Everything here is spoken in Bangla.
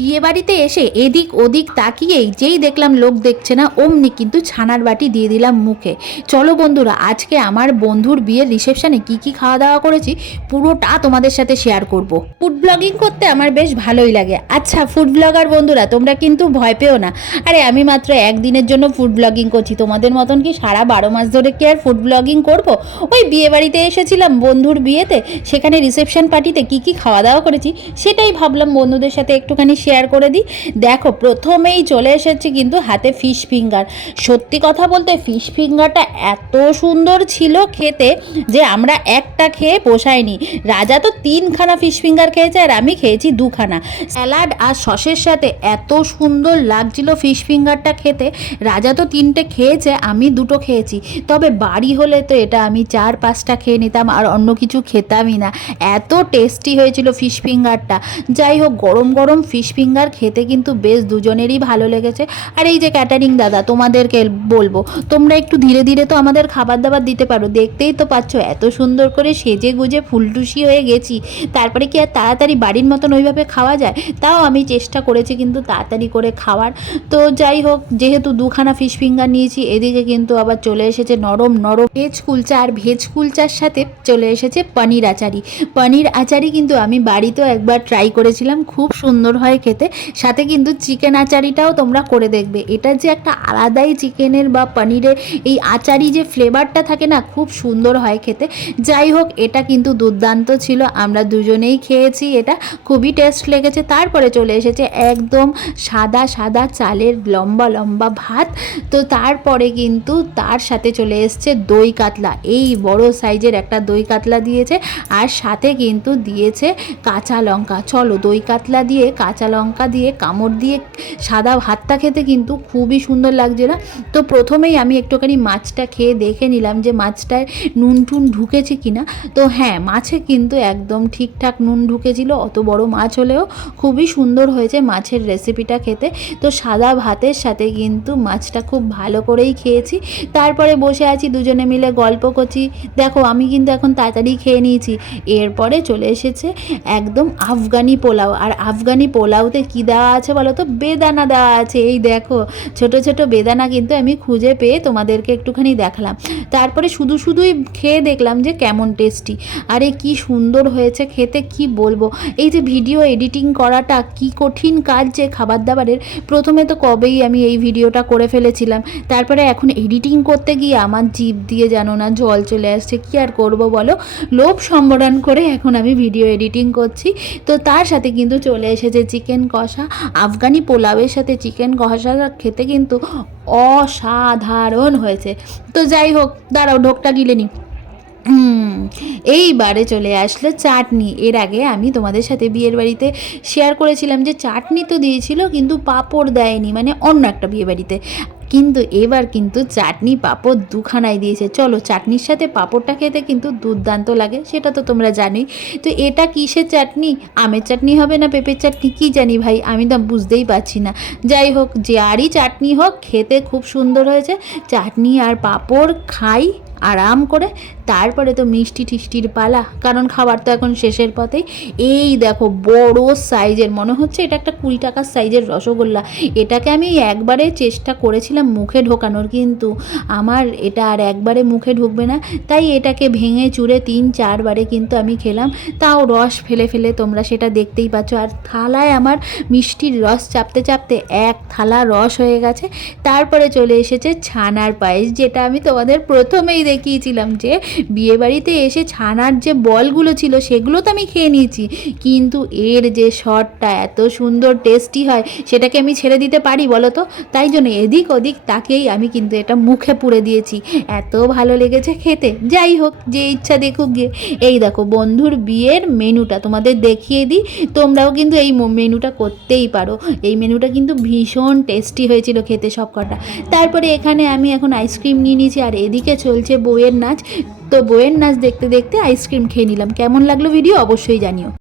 বিয়ে বাড়িতে এসে এদিক ওদিক তাকিয়েই যেই দেখলাম লোক দেখছে না, অমনি কিন্তু ছানার বাটি দিয়ে দিলাম মুখে। চলো বন্ধুরা, আজকে আমার বন্ধুর বিয়ের রিসেপশনে কি কি খাওয়া দাওয়া করেছি, পুরোটা তোমাদের সাথে শেয়ার করব। ফুড ব্লগিং করতে আমার বেশ ভালোই লাগে। আচ্ছা ফুড ব্লগার বন্ধুরা, তোমরা কিন্তু ভয় পেও না। আরে, আমি মাত্র একদিনের জন্য ফুড ব্লগিং করছি। তোমাদের মতন কি সারা বারো মাস ধরে কি আর ফুড ব্লগিং করব? ওই বিয়ে বাড়িতে এসেছিলাম বন্ধুর বিয়েতে, সেখানে রিসেপশন পার্টিতে কি কি খাওয়া দাওয়া করেছি, সেটাই ভাবলাম বন্ধুদের সাথে একটুখানি করে দিই। দেখো, প্রথমেই চলে এসেছে কিন্তু হাতে ফিশ ফিঙ্গার সত্যি কথা বলতে ফিশ ফিঙ্গারটা এত সুন্দর ছিল খেতে যে আমরা একটা খেয়ে পোষায়নি। রাজা তো তিনখানা ফিশ ফিঙ্গার খেয়েছে আর আমি খেয়েছি দুখানা। স্যালাড আর সসের সাথে এত সুন্দর লাগছিল ফিশ ফিঙ্গারটা খেতে। রাজা তো তিনটে খেয়েছে, আমি দুটো খেয়েছি। তবে বাড়ি হলে তো এটা আমি চার পাঁচটা খেয়ে নিতাম আর অন্য কিছু খেতামই না। এত টেস্টি হয়েছিল ফিশ ফিঙ্গারটা যাই হোক, গরম গরম ফিশ ফিঙ্গার খেতে কিন্তু বেশ দুজনেরই ভালো লেগেছে। আর এই যে ক্যাটারিং দাদা, তোমাদেরকে বলব, তোমরা একটু ধীরে ধীরে তো আমাদের খাবার দাবার দিতে পারো। দেখতেই তো পাচ্ছ, এত সুন্দর করে সেজে গুজে ফুলটুসি হয়ে গেছি। তারপরে কি আর তাড়াতাড়ি বাড়ির মতন ওইভাবে খাওয়া যায়? তাও আমি চেষ্টা করেছি কিন্তু তাড়াতাড়ি করে খাওয়ার। তো যাই হোক, যেহেতু দুখানা ফিশ ফিঙ্গার নিয়েছি, এদিকে কিন্তু আবার চলে এসেছে নরম নরম ভেজ কুলচা। আর ভেজ কুলচার সাথে চলে এসেছে পনির আচারি। পনির আচারি কিন্তু আমি বাড়িতেও একবার ট্রাই করেছিলাম, খুব সুন্দর হয় খেতে, সাথে কিন্তু চিকেন আচারিটাও তোমরা করে দেখবে। এটা যে একটা আলাদাই চিকেনের বা পনিরের এই আচারি যে ফ্লেভারটা থাকে না, খুব সুন্দর হয় খেতে। যাই হোক, এটা কিন্তু দুর্দান্ত ছিল, আমরা দুজনেই খেয়েছি এটা, খুবই টেস্ট লেগেছে। তারপরে চলে এসেছে একদম সাদা সাদা চালের লম্বা লম্বা ভাত। তো তারপরে কিন্তু তার সাথে চলে এসছে দই কাতলা। এই বড় সাইজের একটা দই কাতলা দিয়েছে, আর সাথে কিন্তু দিয়েছে কাঁচা লঙ্কা। চলো দই কাতলা দিয়ে কাঁচা লঙ্কা দিয়ে, কামড় দিয়ে, সাদা ভাতটা খেতে কিন্তু খুবই সুন্দর লাগছে না? তো প্রথমেই আমি একটুখানি মাছটা খেয়ে দেখে নিলাম যে মাছটায় নুন টুন ঢুকেছে কিনা তো হ্যাঁ মাছে কিন্তু একদম ঠিকঠাক নুন ঢুকেছিল, অত বড় মাছ হলেও খুবই সুন্দর হয়েছে মাছের রেসিপিটা খেতে। তো সাদা ভাতের সাথে কিন্তু মাছটা খুব ভালো করেই খেয়েছি। তারপরে বসে আছি দুজনে মিলে গল্প করছি। দেখো, আমি কিন্তু এখন তাড়াতাড়ি খেয়ে নিয়েছি। এরপরে চলে এসেছে একদম আফগানি পোলাও। আর আফগানি পোলাওতে কি দেওয়া আছে বলো তো? বেদানা দেওয়া আছে। এই দেখো, ছোট ছোট বেদানা কিন্তু আমি খুঁজে পেয়ে তোমাদেরকে একটুখানি দেখালাম। তারপরে শুধু শুধুই খেয়ে দেখলাম যে কেমন টেস্টি। আরে কি সুন্দর হয়েছে খেতে, কি বলব? এই যে ভিডিও এডিটিং করাটা কি কঠিন কাজ যে খাবার দাবারের প্রথমে তো কবেই আমি এই ভিডিওটা করে ফেলেছিলাম। তারপরে এখন এডিটিং করতে গিয়ে আমার জিভ দিয়ে জানো না জল চলে আসছে, কি আর করব বলো? লোভ সম্বরণ করে এখন আমি ভিডিও এডিটিং করছি। তো তার সাথে কিন্তু চলে এসেছে চিকেন কষা। আফগানি পোলাওয়ের সাথে চিকেন কষা খেতে কিন্তু অসাধারণ হয়েছে। তো যাই হোক দাঁড়াও ঢোকটা গিলে নি। হুম, এইবারে চলে আসলো চাটনি। এর আগে আমি তোমাদের সাথে বিয়ের বাড়িতে শেয়ার করেছিলাম যে চাটনি তো দিয়েছিল কিন্তু পাঁপড় দেয়নি মানে অন্য একটা বিয়ে বাড়িতে কিন্তু এবার কিন্তু চাটনি পাঁপড় দুখানাই দিয়েছে। চলো, চাটনির সাথে পাঁপড়টা খেতে কিন্তু দুর্দান্ত লাগে, সেটা তো তোমরা জানোই। তো এটা কিসের চাটনি? আমের চাটনি হবে না পেঁপের চাটনি? কি জানি ভাই, আমি তো বুঝতেই পারছি না। যাই হোক যে আরই চাটনি হোক, খেতে খুব সুন্দর হয়েছে। চাটনি আর পাঁপড় খাই আরাম করে, তারপরে তো মিষ্টি টিষ্টির পালা। কারণ খাবার তো এখন শেষের পথেই। এই দেখো, বড় সাইজের, মনে হচ্ছে এটা একটা কুড়ি টাকার সাইজের রসগোল্লা। এটাকে আমি একবারে চেষ্টা করেছিলাম মুখে ঢোকানোর, কিন্তু আমার এটা আর একবারে মুখে ঢুকবে না। তাই এটাকে ভেঙে চুড়ে তিন চারবারে কিন্তু আমি খেলাম। তাও রস ফেলে ফেলে তোমরা সেটা দেখতেই পাচ্ছ। আর থালায় আমার মিষ্টির রস চাপতে চাপতে এক থালা রস হয়ে গেছে। তারপরে চলে এসেছে ছানার পায়েস, যেটা আমি তোমাদের প্রথমেই দেখিয়েছিলাম যে বিয়েবাড়িতে এসে ছানার যে বলগুলো ছিল সেগুলো তো আমি খেয়ে নিয়েছি। কিন্তু এর যে শটটা এত সুন্দর টেস্টি হয়, সেটাকে আমি ছেড়ে দিতে পারি বলো তো? তাই জন্য এদিক ওদিক তাকেই আমি কিন্তু এটা মুখে পুড়ে দিয়েছি। এত ভালো লেগেছে খেতে। যাই হোক, যে ইচ্ছা দেখুক গিয়ে। এই দেখো বন্ধুর বিয়ের মেনুটা তোমাদের দেখিয়ে দিই। তোমরাও কিন্তু এই মেনুটা করতেই পারো। এই মেনুটা কিন্তু ভীষণ টেস্টি হয়েছিল খেতে সব কটা তারপরে এখানে আমি এখন আইসক্রিম নিয়ে নিয়েছি। আর এদিকে চলছে বউয়ের নাচ, তো বউয়ের নাচ দেখতে দেখতে আইসক্রিম খেয়ে নিলাম। কেমন লাগল ভিডিও অবশ্যই জানিও।